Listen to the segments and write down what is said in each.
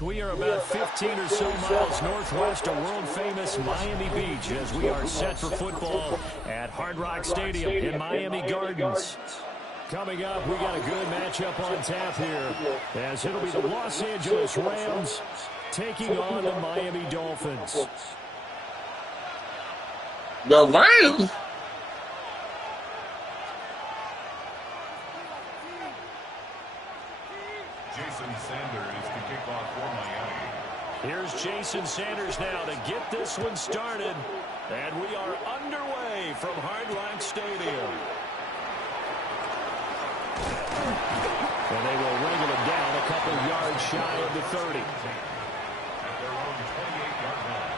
We are about 15 or so miles northwest of world-famous Miami Beach as we are set for football at Hard Rock Stadium in Miami Gardens. Coming up, we got a good matchup on tap here as it'll be the Los Angeles Rams taking on the Miami Dolphins. The Rams? Jason Sanders to kick off for Miami. Here's Jason Sanders now to get this one started. And we are underway from Hard Rock Stadium. And they will wrangle him down a couple yards shy of the 30. At their own 28-yard line.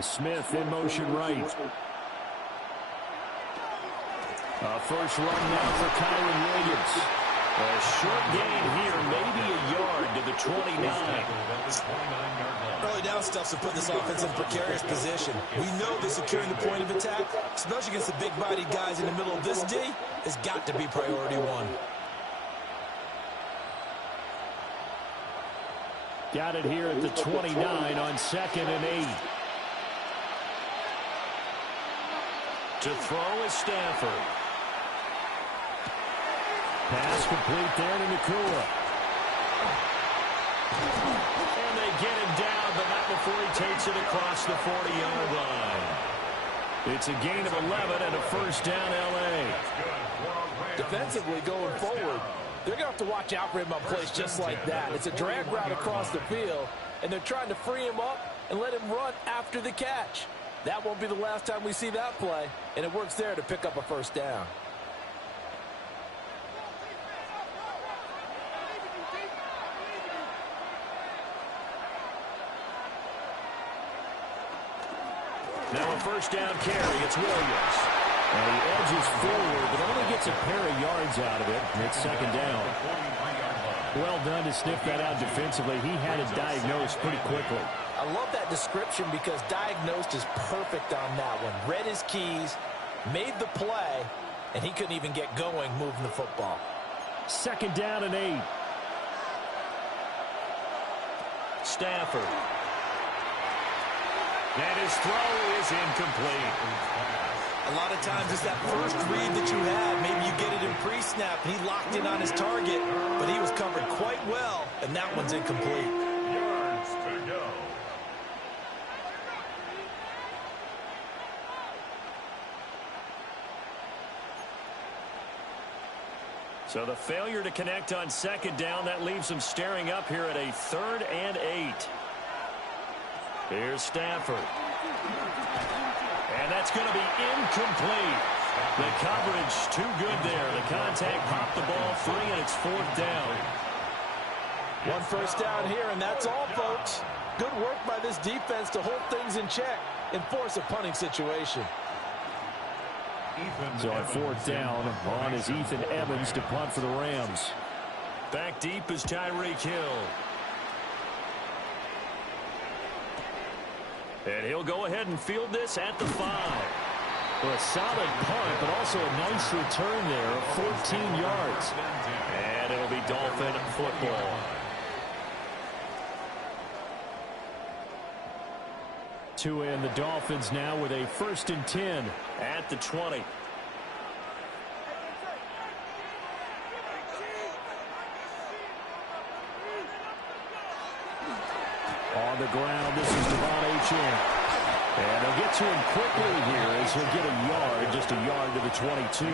Smith in motion right. First run now for Kyron Williams. A short gain here, maybe a yard to the 29. Early down stuff's to put this offense in a precarious position. We know that securing the point of attack, especially against the big-bodied guys in the middle of this D, has got to be priority one. Got it here at the 29 on 2nd and 8. To throw is Stafford. Pass complete there to Nakua. And they get him down, but not before he takes it across the 40-yard line. It's a gain of 11 and a first down, L.A. Defensively going forward, they're going to have to watch out for him on plays just like that. It's a drag route across the field, and they're trying to free him up and let him run after the catch. That won't be the last time we see that play, and it works there to pick up a first down. Now a first down carry. It's Williams. And he edges forward, but only gets a pair of yards out of it. It's second down. Well done to sniff that out defensively. He had it diagnosed pretty quickly. I love that description because diagnosed is perfect on that one. Read his keys, made the play, and he couldn't even get going moving the football. Second down and 8. Stafford. And his throw is incomplete. A lot of times it's that first read that you had. Maybe you get it in pre-snap, and he locked in on his target, but he was covered quite well, and that one's incomplete. Yards to go. So the failure to connect on second down, that leaves them staring up here at a 3rd and 8. Here's Stafford. And that's going to be incomplete. The coverage too good there. The contact popped the ball free, and it's 4th down. One first down here, and that's all, folks. Good work by this defense to hold things in check and force a punting situation. So on 4th down, on is Ethan Evans to punt for the Rams. Back deep is Tyreek Hill. And he'll go ahead and field this at the 5. Well, a solid punt, but also a nice return there of 14 yards. And it'll be Dolphin football. To end the Dolphins now with a 1st and 10 at the 20. On the ground, this is Devon Achane. And they'll get to him quickly here as he'll get a yard, just a yard to the 22.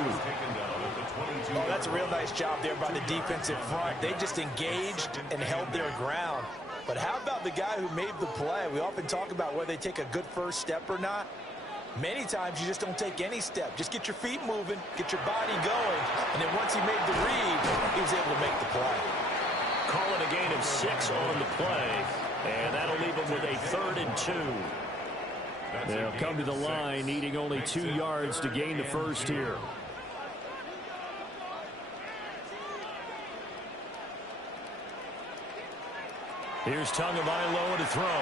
Oh, that's a real nice job there by the defensive front. They just engaged and held their ground. But how about the guy who made the play? We often talk about whether they take a good first step or not. Many times you just don't take any step. Just get your feet moving, get your body going, and then once he made the read, he was able to make the play. Call it a gain of 6 on the play, and that'll leave him with a 3rd and 2. They'll come to the line needing only 2 yards to gain the first here. Here's Tagovailoa to throw.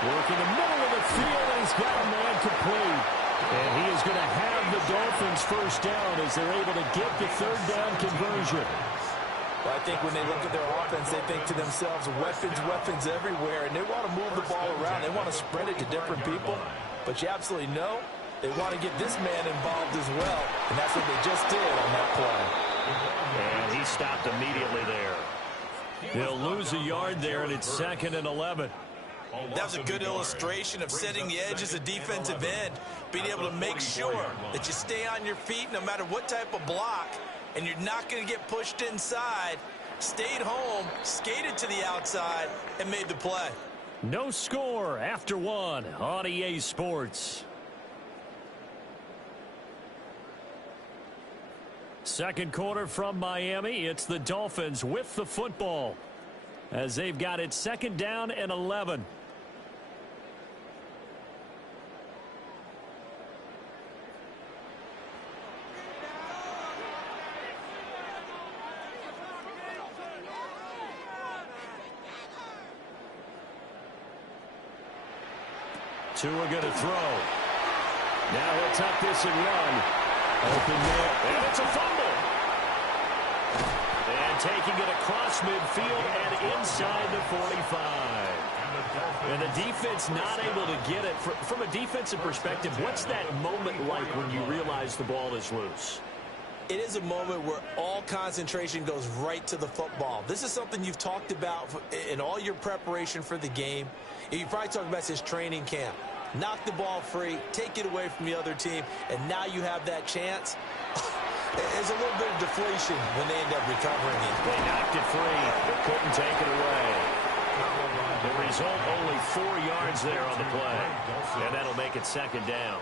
Work in the middle of the field, and he's got a man complete. And he is going to have the Dolphins first down as they're able to get the 3rd down conversion. Well, I think when they look at their offense, they think to themselves, weapons, weapons everywhere, and they want to move the ball around. They want to spread it to different people. But you absolutely know they want to get this man involved as well, and that's what they just did on that play. And he stopped immediately there. They'll lose a yard there, and it's 2nd and 11. That was a good illustration of setting the edge as a defensive end, being able to make sure that you stay on your feet no matter what type of block, and you're not going to get pushed inside. Stayed home, skated to the outside, and made the play. No score after 1 on EA Sports. Second quarter from Miami. It's the Dolphins with the football as they've got it 2nd down and 11. Tua going to throw. Now he'll tuck this and run. Open there, and it's a fumble. And taking it across midfield and inside the 45. And the defense not able to get it. From a defensive perspective, what's that moment like when you realize the ball is loose? It is a moment where all concentration goes right to the football. This is something you've talked about in all your preparation for the game. You probably talked about this training camp. Knock the ball free, take it away from the other team, and now you have that chance. There's a little bit of deflation when they end up recovering it. They knocked it free, but couldn't take it away. The result, only 4 yards there on the play, and that'll make it 2nd down.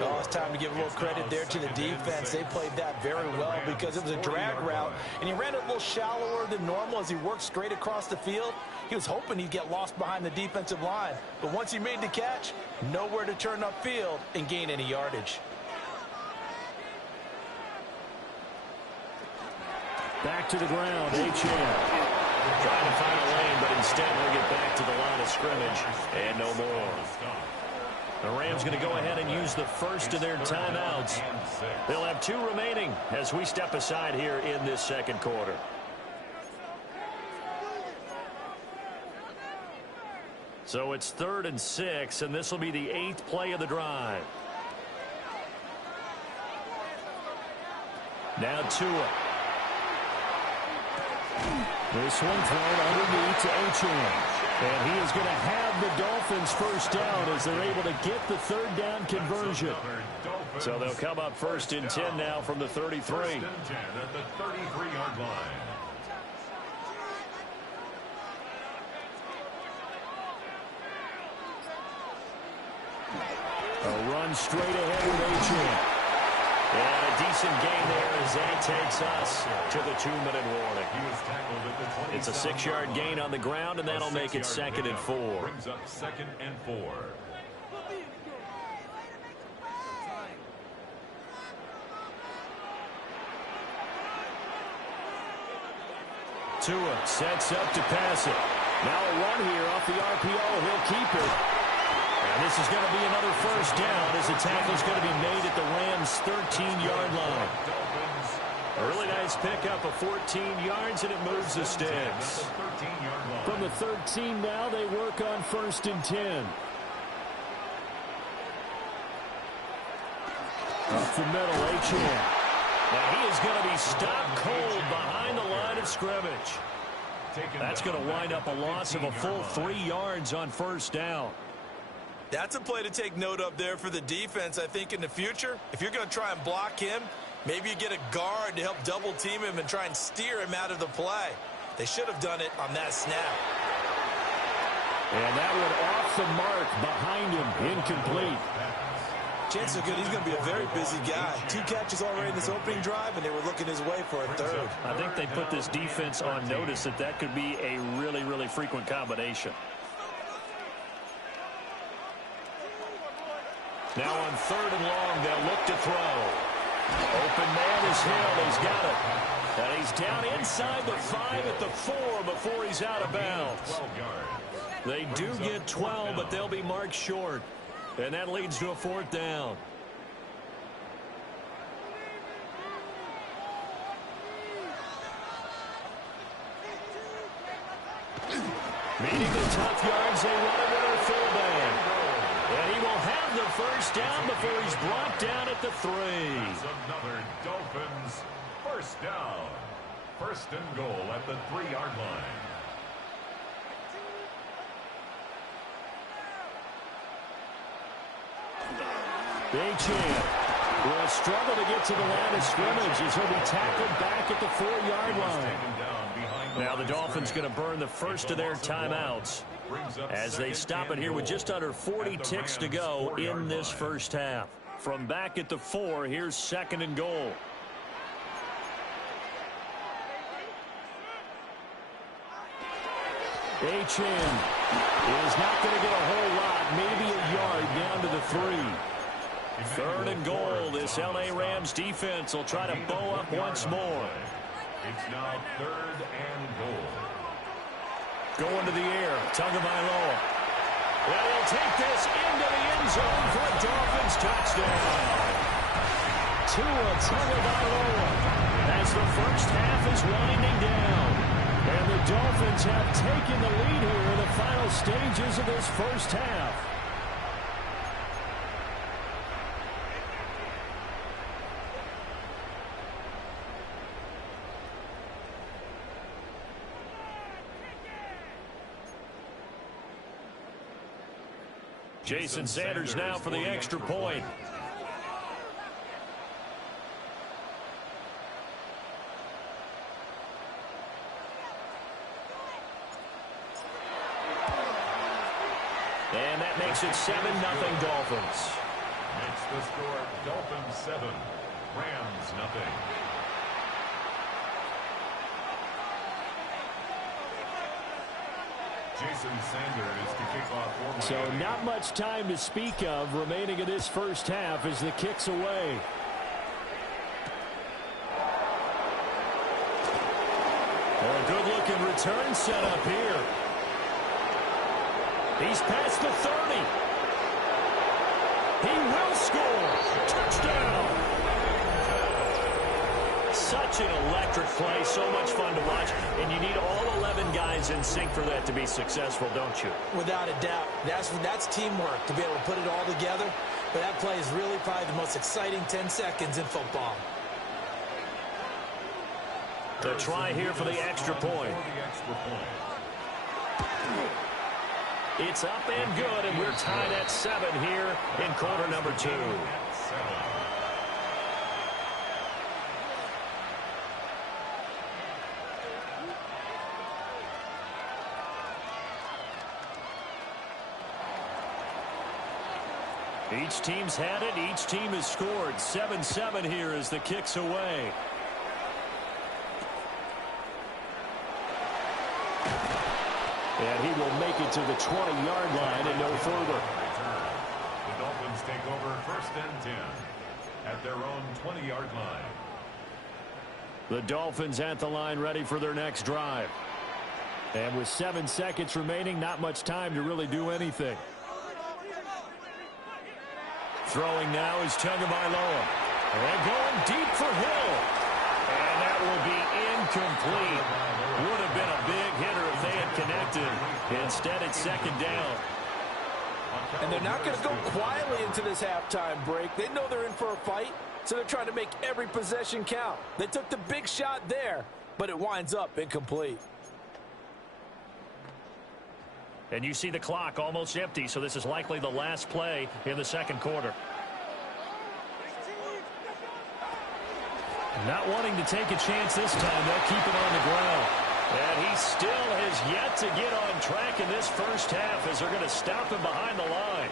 Oh, it's time to give a little credit there to the defense. They played that very well because it was a drag route, and he ran it a little shallower than normal as he worked straight across the field. He was hoping he'd get lost behind the defensive line, but once he made the catch, nowhere to turn upfield and gain any yardage. Back to the ground, H.M. Trying to find a lane, but instead he'll get back to the line of scrimmage, and no more. The Rams going to go ahead and use the first of their timeouts. They'll have 2 remaining as we step aside here in this second quarter. So it's 3rd and 6, and this will be the 8th play of the drive. Now Tua. This one thrown underneath to H.M. And he is going to have the Dolphins first down as they're able to get the 3rd down conversion. So they'll come up 1st and 10 now from the 33. 1st and 10 at the 33-yard line. A run straight ahead with H.M. And a decent gain there as that takes us to the 2-minute warning. It's a 6-yard gain on the ground, and that'll make it 2nd and 4. Brings up 2nd and 4. Tua sets up to pass it. Now a run here off the RPO. He'll keep it. And this is going to be another first down as the tackle is going to be made at the Rams' 13-yard line. A really nice pickup of 14 yards, and it moves the sticks. From the 13 now, they work on 1st and 10. Up the middle, H.M. Now he is going to be stopped cold behind the line of scrimmage. That's going to wind up a loss of a full 3 yards on 1st down. That's a play to take note of there for the defense. I think in the future, if you're going to try and block him, maybe you get a guard to help double team him and try and steer him out of the play. They should have done it on that snap. And that one off the mark behind him, incomplete. Chances are good he's going to be a very busy guy. 2 catches already in this opening drive, and they were looking his way for a third. I think they put this defense on notice that that could be a really, really frequent combination. Now on 3rd and long, they'll look to throw. Open man is Hill. He's got it. And he's down inside the 5 at the 4 before he's out of bounds. They do get 12, but they'll be marked short. And that leads to a 4th down. Meeting the tough yards, they run it with their fullback. And he will have the 1st down before he's brought down at the 3. That's another Dolphins 1st down. 1st and goal at the 3-yard line. Achane will struggle to get to the line of scrimmage as he'll be tackled back at the 4-yard line. Now the Dolphins going to burn the first of their timeouts as they stop it here with just under 40 ticks to go in this first half. From back at the 4, here's 2nd and goal. Achane is not going to get a whole lot, maybe a yard down to the 3. 3rd and goal. This L.A. Rams defense will try to bow up once more. It's now 3rd and goal. Going to the air. Tagovailoa. And he'll take this into the end zone for a Dolphins touchdown. Tua Tagovailoa as the first half is winding down. And the Dolphins have taken the lead here in the final stages of this first half. Jason Sanders now for the extra point. And that makes it 7-0 Dolphins. Makes the score Dolphins 7, Rams nothing. Jason Sanders to kick off for So Miami. not much time to speak of remaining in this first half as the kick's away. A good-looking return set up here. He's past the 30. He will score. Touchdown. Such an electric play, so much fun to watch, and you need all 11 guys in sync for that to be successful, don't you? Without a doubt. That's teamwork to be able to put it all together. But that play is really probably the most exciting 10 seconds in football. The try here for the extra point. It's up and good, and we're tied at 7 here in quarter number 2. Each team's had it. Each team has scored. 7-7 here as the kick's away. And he will make it to the 20-yard line and no further. The Dolphins take over 1st and 10 at their own 20-yard line. The Dolphins at the line ready for their next drive. And with 7 seconds remaining, not much time to really do anything. Throwing now is Tagovailoa. And going deep for Hill. And that will be incomplete. Would have been a big hitter if they had connected. Instead, it's 2nd down. And they're not going to go quietly into this halftime break. They know they're in for a fight, so they're trying to make every possession count. They took the big shot there, but it winds up incomplete. And you see the clock almost empty, so this is likely the last play in the second quarter. Not wanting to take a chance this time, they'll keep it on the ground. And he still has yet to get on track in this first half as they're going to stop him behind the line.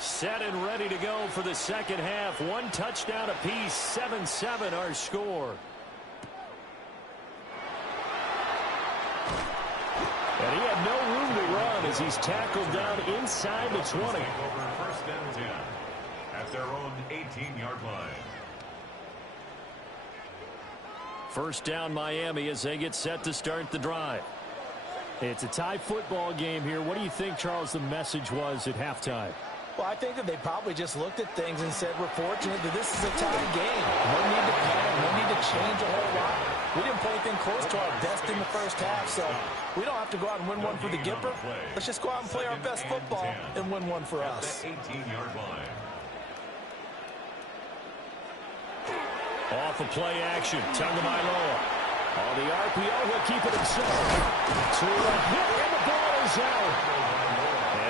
Set and ready to go for the second half. One touchdown apiece, 7-7 our score. And he had no room to run as he's tackled down inside the 20. Over first and 10 at their own 18-yard line. First down Miami as they get set to start the drive. It's a tie football game here. What do you think, Charles, the message was at halftime? Well, I think that they probably just looked at things and said, we're fortunate that this is a tie game. No need to panic, no need to change a whole lot. We didn't play anything close to our best in the first half, so we don't have to go out and win one for the Gipper. Let's just go out and play our best football and win one for us. 18-yard line. Off of play action, Tagovailoa. On the RPO, he'll keep it himself. To a hit, and the ball is out.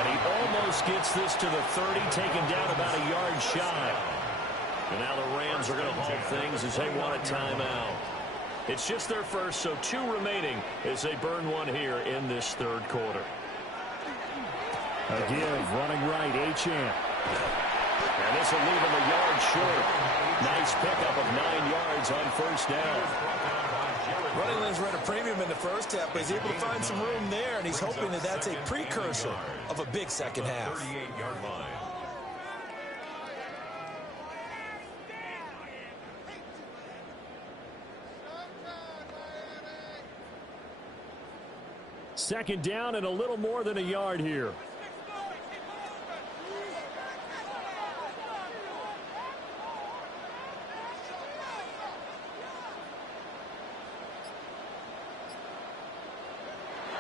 And he almost gets this to the 30, taken down about a yard shy. And now the Rams are going to halt things as they want a timeout. It's just their first, so 2 remaining as they burn one here in this third quarter. A give, running right, Achane. And this will leave him a yard short. Nice pickup of 9 yards on first down. Running lanes were at a premium in the first half, but he's able to find some room there, and he's hoping that that's a precursor of a big second half. 38-yard line. Second down and a little more than a yard here.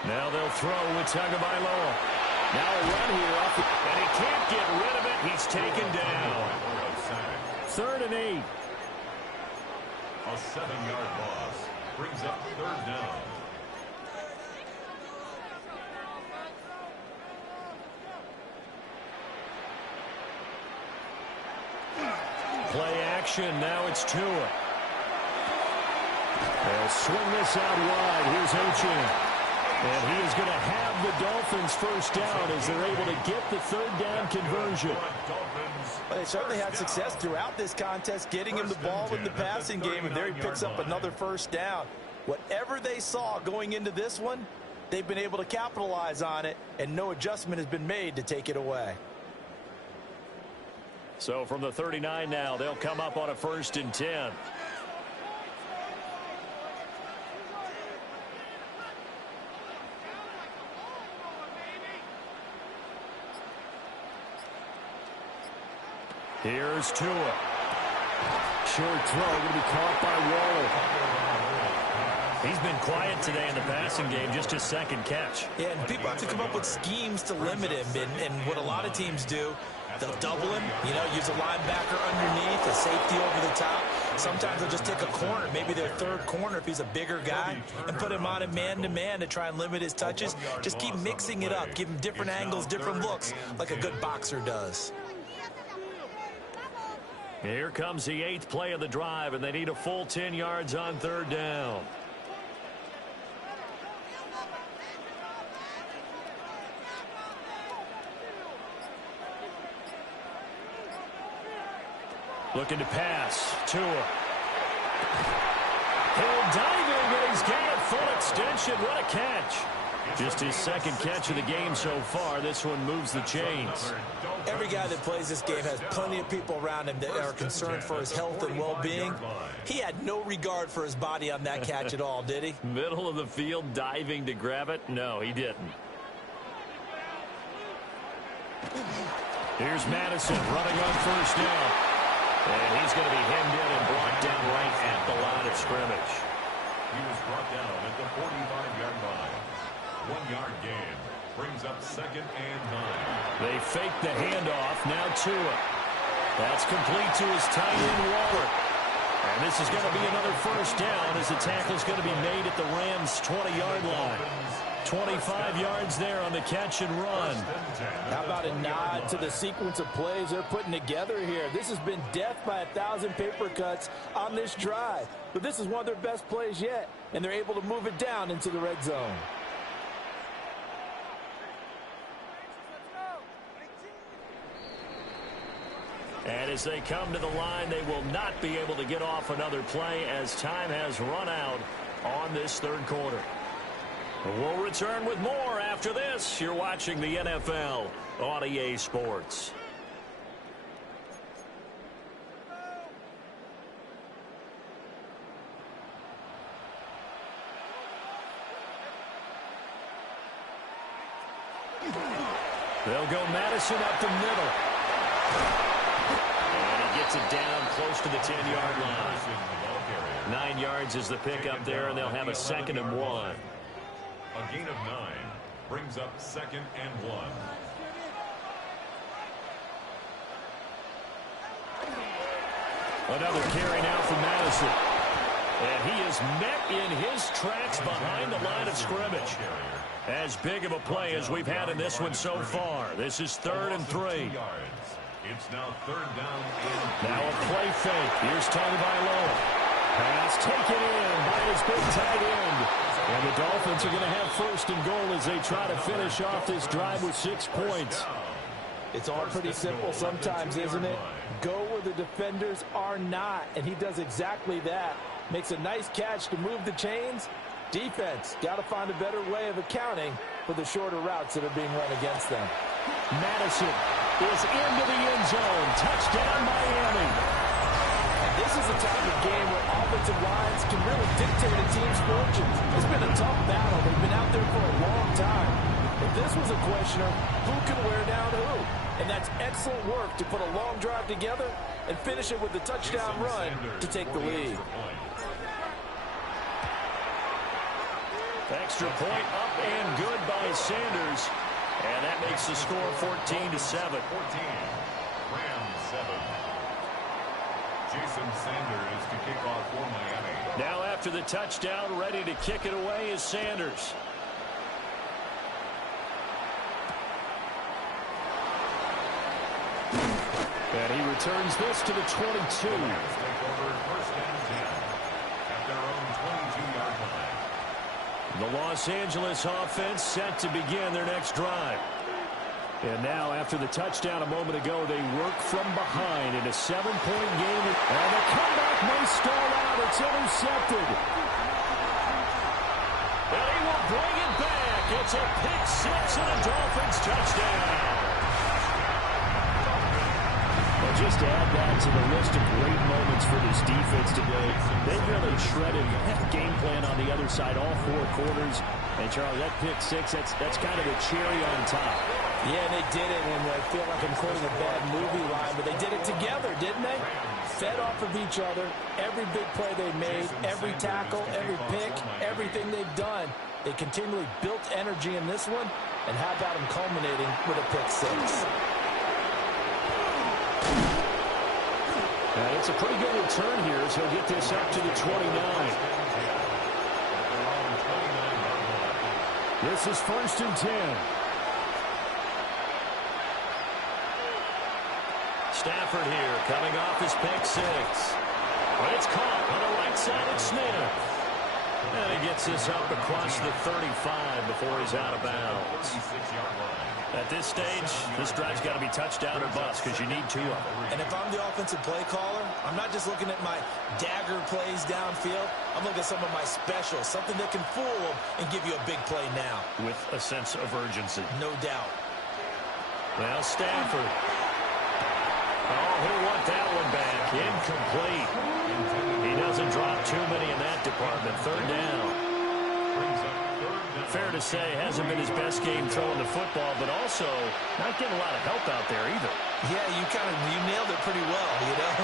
Now they'll throw with Tagovailoa. Now a run here off, and he can't get rid of it. He's taken down. 3rd and 8. A 7-yard loss brings up 3rd down. Play action. Now it's Tua. They'll swing this out wide. Here's Achane. And he is going to have the Dolphins first down as they're able to get the 3rd down conversion. Well, they certainly had success throughout this contest, getting him the ball in the passing game, and there he picks up another first down. Whatever they saw going into this one, they've been able to capitalize on it, and no adjustment has been made to take it away. So from the 39 now, they'll come up on a 1st and 10. Here's Tua. Short throw, going to be caught by Waller. He's been quiet today in the passing game, just his 2nd catch. Yeah, and people have to come up with schemes to limit him, and what a lot of teams do, they'll double him, use a linebacker underneath, a safety over the top. Sometimes they'll just take a corner, maybe their 3rd corner if he's a bigger guy, and put him on a man-to-man to try and limit his touches. Just keep mixing it up, give him different angles, different looks, like a good boxer does. Here comes the 8th play of the drive, and they need a full 10 yards on 3rd down. Looking to pass. Tua. Hill diving, and he's got a full extension. What a catch. Just his 2nd catch of the game so far. This one moves the chains. Every guy that plays this game has plenty of people around him that are concerned for his health and well-being. He had no regard for his body on that catch at all, did he? Middle of the field, diving to grab it? No, he didn't. Here's Madison running on 1st down. And he's going to be hemmed in and blocked down right at the line of scrimmage. He was brought down at the 45-yard line. 1-yard gain brings up 2nd and 9. They fake the handoff. Now Tua. That's complete to his tight end, Waller. And this is going to be another first down as the tackle is going to be made at the Rams' 20-yard line. 25 yards there on the catch and run. How about a nod to the sequence of plays they're putting together here? This has been death by 1,000 paper cuts on this drive. But this is one of their best plays yet, and they're able to move it down into the red zone. And as they come to the line, they will not be able to get off another play as time has run out on this third quarter. We'll return with more after this. You're watching the NFL on EA Sports. They'll go Madison up the middle. And he gets it down close to the 10-yard line. 9 yards is the pickup there, and they'll have a 2nd and 1. A gain of 9 brings up 2nd and 1. Another carry now for Madison. And he is met in his tracks behind the line of scrimmage. As big of a play as we've had in this one so far. This is 3rd and 3. It's now 3rd down and 3. Now a play fake. Here's Tagovailoa. Pass taken in by his big tight end. And the Dolphins are going to have 1st and goal as they try to finish off this drive with 6 points. It's all pretty simple sometimes, isn't it? Go where the defenders are not, and he does exactly that. Makes a nice catch to move the chains. Defense got to find a better way of accounting for the shorter routes that are being run against them. Madison is into the end zone. Touchdown, Miami. And this is a time of game where offensive lines can really dictate a team's fortunes. It's been a tough battle. They've been out there for a long time. But this was a question of who can wear down who. And that's excellent work to put a long drive together and finish it with a touchdown run to take the lead. Extra point up and good by Sanders. And that makes the score 14-7. 14. Rams 7. Jason Sanders to kick off for Miami. Now after the touchdown, ready to kick it away is Sanders. And he returns this to the 22. Take over 1st and 10 at their own 22-yard line. The Los Angeles offense set to begin their next drive. And now, after the touchdown a moment ago, they work from behind in a 7-point game. And the comeback may stall out. It's intercepted. And he will bring it back. It's a pick six and a Dolphins touchdown. Well, just add that to the list of great moments for this defense today. They've really shredded that game plan on the other side all 4 quarters. And, Charlie, that pick six, that's kind of a cherry on top. Yeah, they did it, and I feel like I'm quoting a bad movie line, but they did it together, didn't they? Fed off of each other, every big play they made, every tackle, every pick, everything they've done. They continually built energy in this one, and how about them culminating with a pick six? It's a pretty good return here, so he'll get this up to the 29. This is 1st and 10. Stafford here, coming off his pick six. But it's caught on the right side of Smith. And he gets this up across the 35 before he's out of bounds. At this stage, this drive's got to be touchdown or bust because you need 2 of them. And if I'm the offensive play caller, I'm not just looking at my dagger plays downfield. I'm looking at some of my specials, something that can fool them and give you a big play now. With a sense of urgency. No doubt. Well, Stafford. Oh, he'll want that one back. Incomplete. He doesn't drop too many in that department. 3rd down. Fair to say, hasn't been his best game throwing the football, but also not getting a lot of help out there either. Yeah, you nailed it pretty well, you know.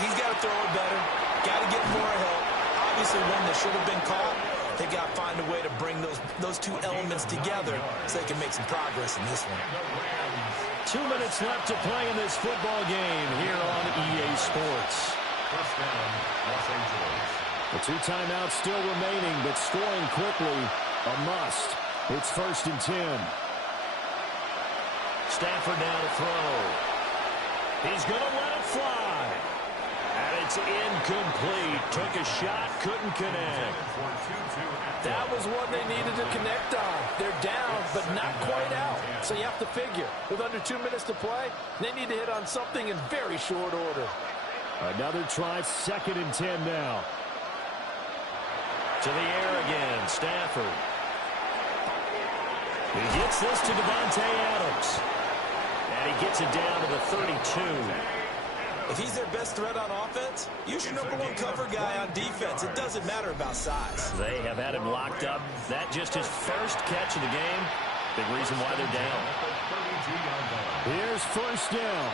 He's got to throw it better. Got to get more help. Obviously, one that should have been caught. They got to find a way to bring those 2 elements together so they can make some progress in this one. 2 minutes left to play in this football game here on EA Sports. First down, Los Angeles. The 2 timeouts still remaining, but scoring quickly, a must. It's 1st and 10. Stafford now to throw. He's going to let it fly. And it's incomplete. Took a shot, couldn't connect. That was one they needed to connect on. They're down, but not quite out. So you have to figure, with under 2 minutes to play, they need to hit on something in very short order. Another try, 2nd and 10 now. To the air again, Stafford. He gets this to Davante Adams. And he gets it down to the 32. If he's their best threat on offense, use your #1 cover guy on defense. It doesn't matter about size. They have had him locked up. That just his first catch of the game. Big reason why they're down. Here's 1st down.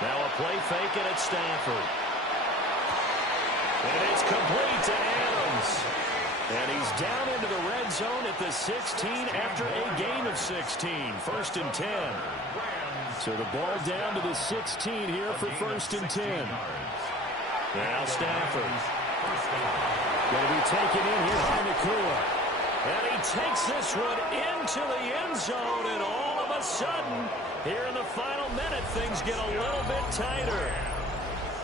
Now a play fake, and it's Stafford. And it's complete to Adams. And he's down into the red zone at the 16 after a gain of 16. 1st and 10. So the ball down to the 16 here for 1st and 10. Now Stafford. Going to be taken in here by Nakua. And he takes this one into the end zone. And all of a sudden, here in the final minute, things get a little bit tighter.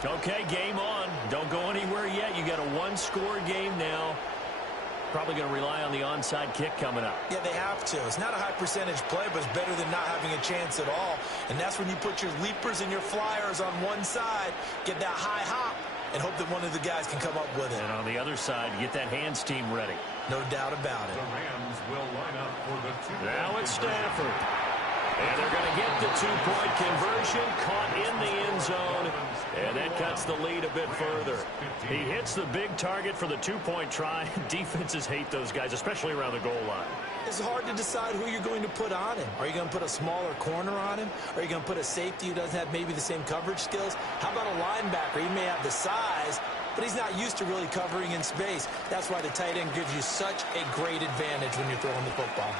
Okay, game on. Don't go anywhere yet. You got a 1-score game now. Probably going to rely on the onside kick coming up. Yeah, they have to. It's not a high percentage play, but it's better than not having a chance at all. And that's when you put your leapers and your flyers on one side, get that high hop, and hope that one of the guys can come up with it. And on the other side, get that hands team ready. No doubt about it. The Rams will line up for the 2. Now it's Stafford. And they're going to get the 2-point conversion, caught in the end zone, and that cuts the lead a bit further. He hits the big target for the 2-point try. Defenses hate those guys, especially around the goal line. It's hard to decide who you're going to put on him. Are you going to put a smaller corner on him? Are you going to put a safety who doesn't have maybe the same coverage skills? How about a linebacker? He may have the size, but he's not used to really covering in space. That's why the tight end gives you such a great advantage when you're throwing the football.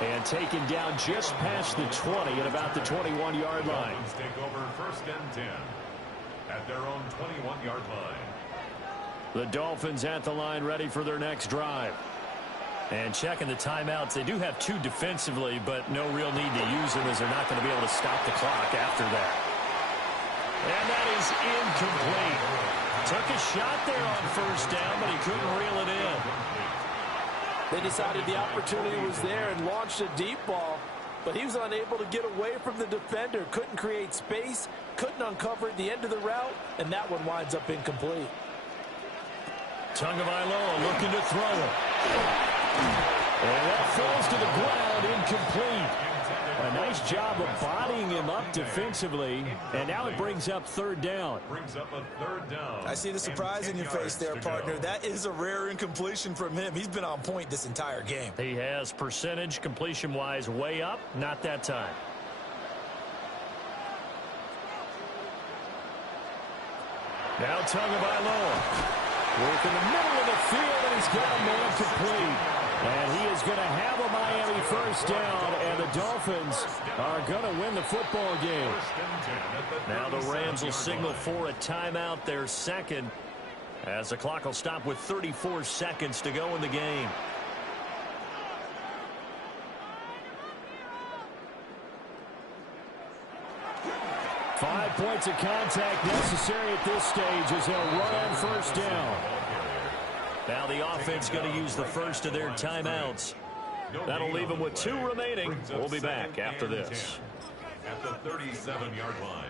And taken down just past the 20 at about the 21-yard line. Take over 1st and 10 at their own 21-yard line. The Dolphins at the line ready for their next drive. And checking the timeouts, they do have 2 defensively, but no real need to use them as they're not going to be able to stop the clock after that. And that is incomplete. Took a shot there on 1st down, but he couldn't reel it in. They decided the opportunity was there and launched a deep ball, but he was unable to get away from the defender, couldn't create space, couldn't uncover at the end of the route, and that one winds up incomplete. Tagovailoa looking to throw it. And that falls to the ground, incomplete. A nice job of bodying him up defensively, and now it brings up 3rd down. Brings up a 3rd down. I see the surprise in your face there, partner. That is a rare incompletion from him. He's been on point this entire game. He has percentage completion-wise way up, not that time. Now Tagovailoa. Work in the middle of the field, and he's got a man complete. And he is going to have a Miami 1st down, and the Dolphins are going to win the football game. Now the Rams will signal for a timeout, their 2nd, as the clock will stop with 34 seconds to go in the game. Five points of contact necessary at this stage as they'll run on 1st down. Now the offense going to use the first of their timeouts. That'll leave them with 2 remaining. We'll be back after this. At the 37-yard line.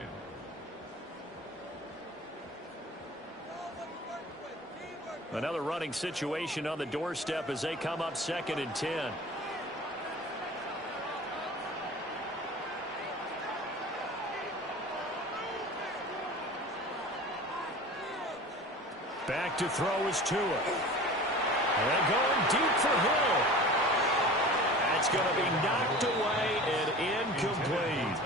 Another running situation on the doorstep as they come up 2nd and 10. Back to throw is Tua. And going deep for Hill. That's going to be knocked away and incomplete.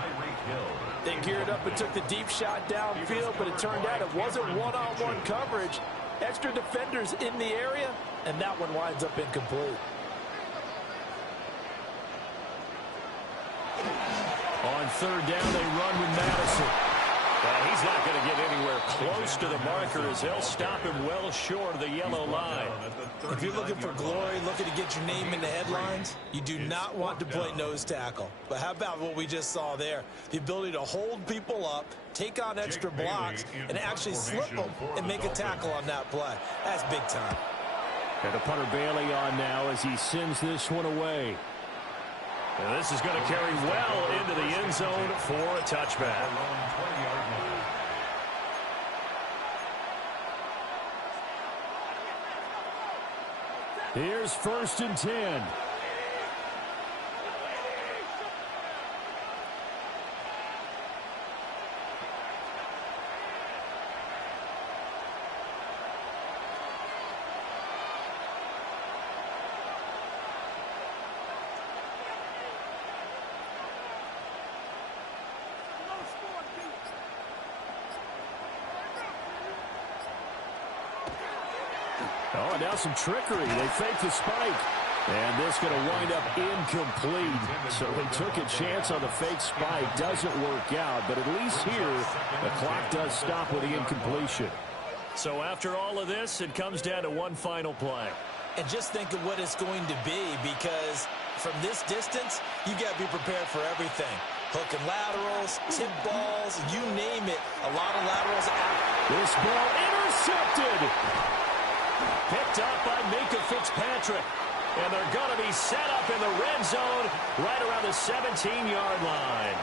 They geared up and took the deep shot downfield, but it turned out it wasn't one-on-one coverage. Extra defenders in the area, and that one winds up incomplete. On third down, they run with Madison. He's not going to get anywhere close to the marker as they'll stop him well short of the yellow line. If you're looking for glory, looking to get your name in the headlines, you do not want to play nose tackle. But how about what we just saw there? The ability to hold people up, take on extra blocks, and actually slip them and make a tackle on that play. That's big time. And the punter Bailey on now as he sends this one away. And this is going to carry well into the end zone for a touchback. Here's 1st and 10. Oh, and now some trickery. They fake the spike. And this going to wind up incomplete. So they took a chance on the fake spike. Doesn't work out. But at least here, the clock does stop with the incompletion. So after all of this, it comes down to one final play. And just think of what it's going to be, because from this distance, you got to be prepared for everything. Hook and laterals, tip balls, you name it. A lot of laterals. This ball intercepted. Picked up by Minka Fitzpatrick. And they're going to be set up in the red zone right around the 17-yard line.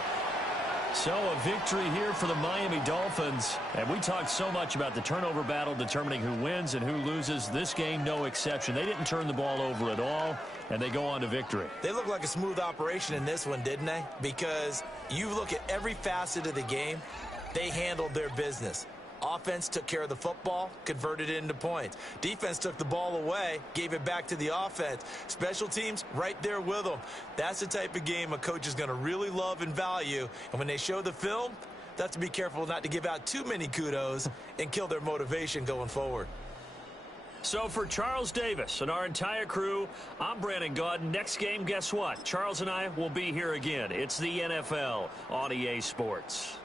So a victory here for the Miami Dolphins. And we talked so much about the turnover battle determining who wins and who loses. This game, no exception. They didn't turn the ball over at all, and they go on to victory. They look like a smooth operation in this one, didn't they? Because you look at every facet of the game, they handled their business. Offense took care of the football, converted it into points. Defense took the ball away, gave it back to the offense. Special teams, right there with them. That's the type of game a coach is going to really love and value. And when they show the film, they have to be careful not to give out too many kudos and kill their motivation going forward. So for Charles Davis and our entire crew, I'm Brandon Gaudin. Next game, guess what? Charles and I will be here again. It's the NFL on EA Sports.